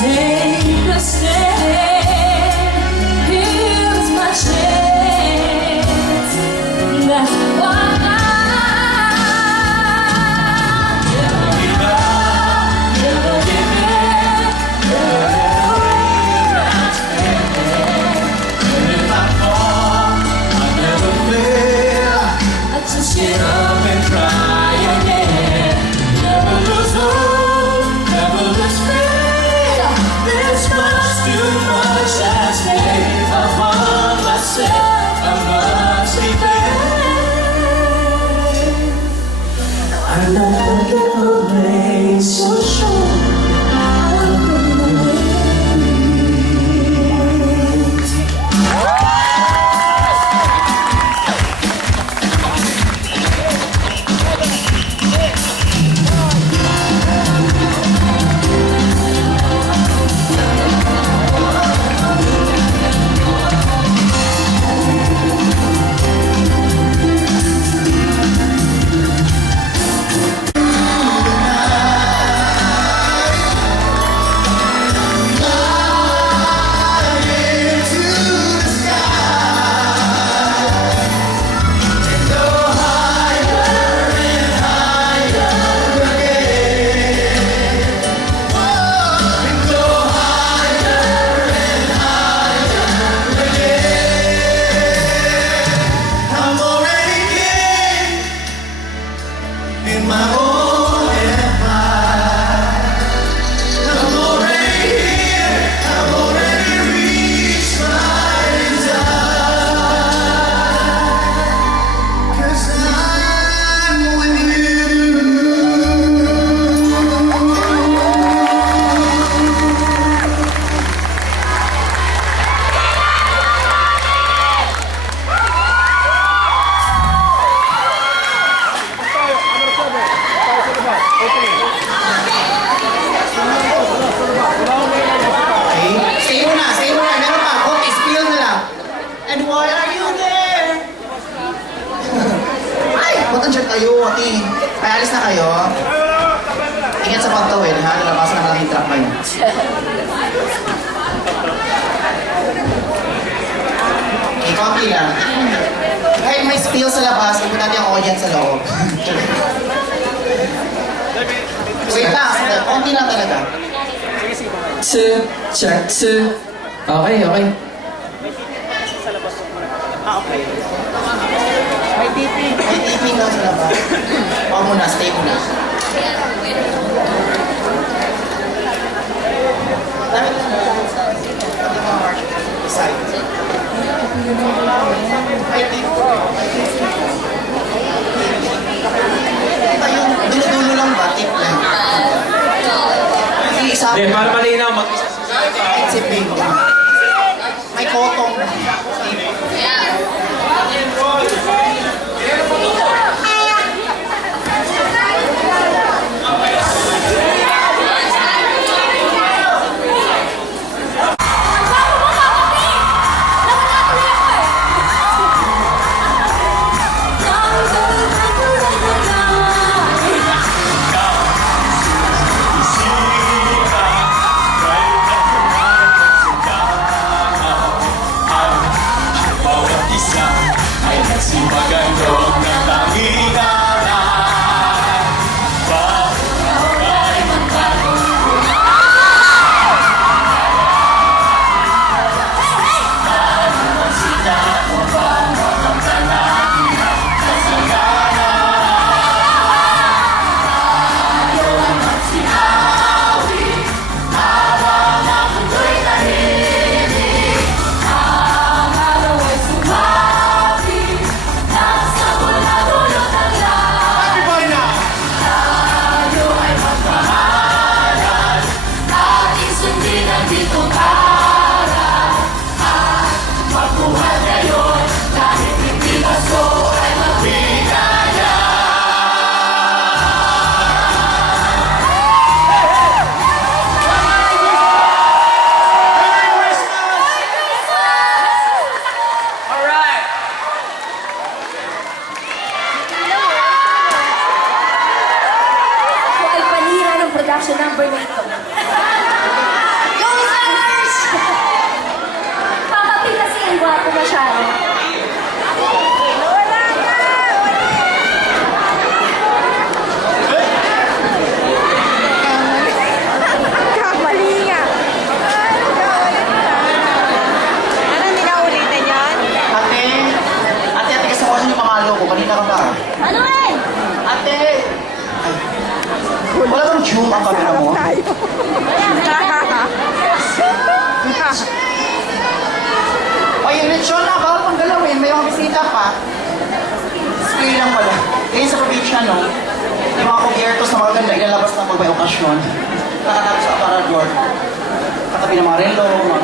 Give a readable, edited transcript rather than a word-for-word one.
Take a stand, here's my chance. That's why I never give up, never give in, never and if I fall, I never fail. I just get up and try again. Never lose hope, never lose faith. This much too much at stake upon myself. I must be fair. I know I get away so sure. In my own empire, I'm already here, I've already reached my desire, 'cause I'm with you. Stay muna. Meron pa. Okay, spill na lang. And why are you there? Ay, ba't nandiyan kayo, ate? Ay, alis na kayo. Ingat sa pagtawid, ha? Nalabasan na malaking truck kayo. Okay, konti lang. Kahit may spill sa labas, huwag natin ang audience sa loob. Wait lang, konti lang talaga. Check 2. Okay. Okay. May TP. May taping lang sa labas. Huwag muna, stay muna. Dapat lang side. May taping. Yung dulo-dulo lang ba? Tip lang. Isa. Hindi, para malinaw, Siping. May kotong. See my Ano eh? Ate! Wala bang zoom ang camera mo? Ay, yung lechon na, bawal pang galawin. May mga bisita pa. Spray lang pala. Ngayon sa probinsya, no? Yung mga kubyertos na mga ganda, ilalabas na pag may okasyon. Nakatapos sa aparador. Katabi ng mga relo, mga